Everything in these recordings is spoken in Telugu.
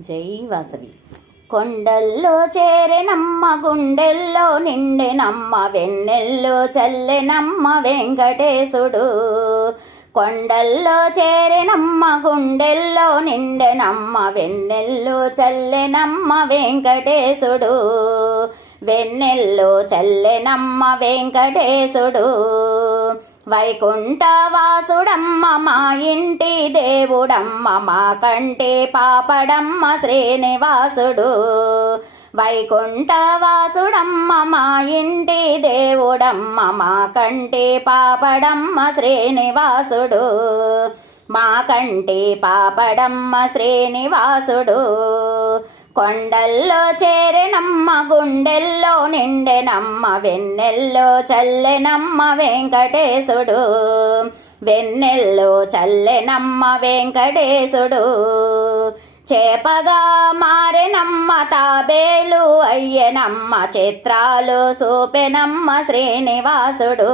జై వాసవి. కొండల్లో చేరెనమ్మ గుండెల్లో నిండెనమ్మ వెన్నెల్లో చల్లెనమ్మ వెంకటేశుడు. కొండల్లో చేరెనమ్మ గుండెల్లో నిండెనమ్మ వెన్నెల్లో చల్లెనమ్మ వెంకటేశుడు. వెన్నెల్లో చల్లెనమ్మ వెంకటేశుడు. వైకుంఠవాసుడమ్మ మా ఇంటి దేవుడమ్మ మా కంటి పాపడమ్మ శ్రీనివాసుడు. వైకుంఠవాసుడమ్మ మా ఇంటి దేవుడమ్మ మా కంటి పాపడమ్మ శ్రీనివాసుడు. మా కంటి పాపడమ్మ శ్రీనివాసుడు. కొండల్లో చేరెనమ్మ గుండెల్లో నిండెనమ్మ వెన్నెల్లో చల్లెనమ్మ వెంకటేశుడు. వెన్నెల్లో చల్లెనమ్మ వెంకటేశుడు. చేపగా మారెనమ్మ తాబేలు అయ్యెనమ్మ చిత్రాలు చూపెనమ్మ శ్రీనివాసుడు.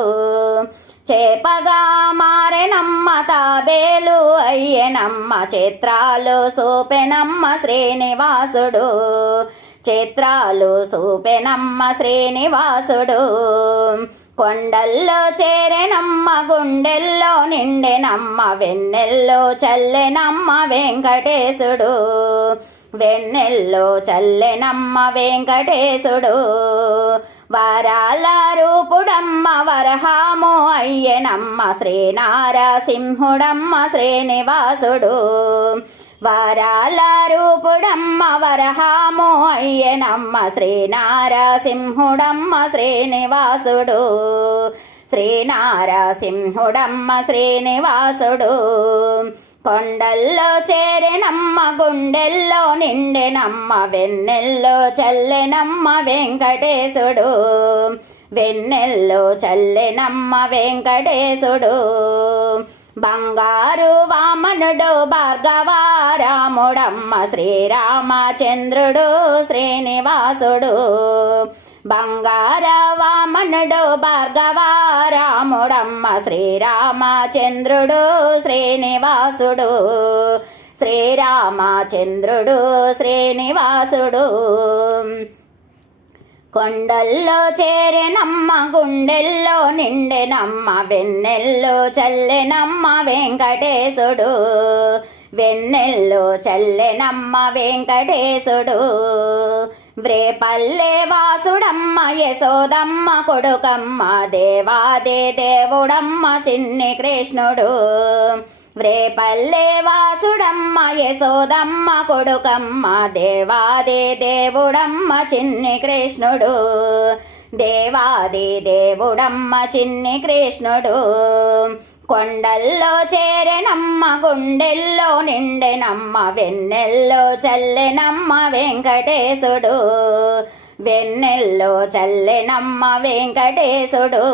చేపగా మారెనమ్మ తాబేలు అయ్యెనమ్మ చిత్రాలు చూపెనమ్మ శ్రీనివాసుడు. చిత్రాలు చూపెనమ్మ శ్రీనివాసుడు. కొండల్లో చేరెనమ్మ గుండెల్లో నిండెనమ్మ వెన్నెల్లో చల్లెనమ్మ వెంకటేశుడు. వెన్నెల్లో చల్లెనమ్మ వెంకటేశుడు. వరాల రూపుడమ్మ వరహాము అయ్యెనమ్మ శ్రీనారసింహుడమ్మ శ్రీనివాసుడు. వరాల రూపుడమ్మ వరహాము అయ్యెనమ్మ శ్రీనారసింహుడమ్మ శ్రీనివాసుడు. శ్రీనారసింహుడమ్మ శ్రీనివాసుడు. కొండల్లో చేరెనమ్మ గుండెల్లో నిండెనమ్మ వెన్నెల్లో చల్లెనమ్మ వెంకటేశుడు. వెన్నెల్లో చల్లెనమ్మ వెంకటేశుడు. బంగారు వామనుడు భార్గవారాముడమ్మ శ్రీరామచంద్రుడు శ్రీనివాసుడు. బంగార వామనుడు భార్గవారాముడమ్మ శ్రీరామచంద్రుడు శ్రీనివాసుడు. శ్రీరామచంద్రుడు శ్రీనివాసుడు. కొండల్లో చేరెనమ్మ గుండెల్లో నిండెనమ్మ వెన్నెల్లో చల్లెనమ్మ వెంకటేశుడు. వెన్నెల్లో చల్లెనమ్మ వెంకటేశుడు. వ్రేపల్లె వాసుడమ్మ యశోదమ్మ కొడుకమ్మ దేవాది దేవుడమ్మ చిన్ని కృష్ణుడు. వ్రేపల్లె వాసుడమ్మ యశోదమ్మ కొడుకమ్మ దేవాది దేవుడమ్మ చిన్ని కృష్ణుడు. దేవాది దేవుడమ్మ చిన్ని కృష్ణుడు. కొండల్లో చేరెనమ్మ గుండెల్లో నిండెనమ్మ వెన్నెల్లో చల్లెనమ్మ వెంకటేశుడు. వెన్నెల్లో చల్లెనమ్మ వెంకటేశుడు.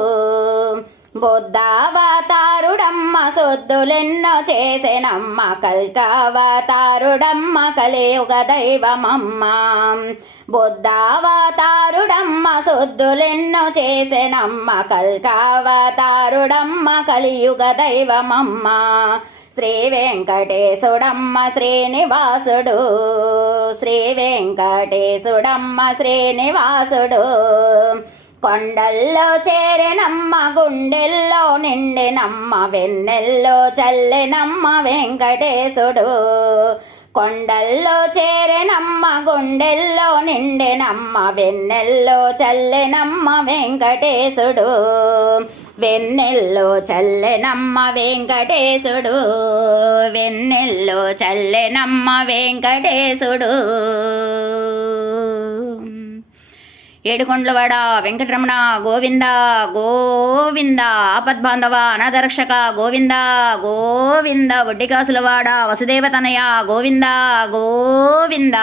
బుద్ధావతారుడమ్మ సొద్దులెన్నో చేసెనమ్మ కల్కావతారుడమ్మ కలియుగ దైవమమ్మ. బుద్ధావతారుడమ్మ సొద్దులెన్నో చేసెనమ్మ కల్కావతారుడమ్మ కలియుగ దైవమమ్మ. శ్రీ వెంకటేశుడమ్మ శ్రీనివాసుడు. శ్రీ వెంకటేశుడమ్మ శ్రీనివాసుడు. కొండల్లో చేరెనమ్మ గుండెల్లో నిండెనమ్మ వెన్నెల్లో చల్లెనమ్మ వెంకటేశుడు. కొండల్లో చేరెనమ్మ గుండెల్లో నిండెనమ్మ వెన్నెల్లో చల్లెనమ్మ వెంకటేశుడు. వెన్నెల్లో చల్లెనమ్మ వెంకటేశుడు. వెన్నెల్లో చల్లెనమ్మ వెంకటేశుడు. ఏడుకొండలవాడ వెంకటరమణ గోవింద గోవింద. ఆపద్బాంధవ అనాథరక్షక గోవింద గోవింద. వడ్డికాసులవాడ వసుదేవతనయ గోవింద గోవింద.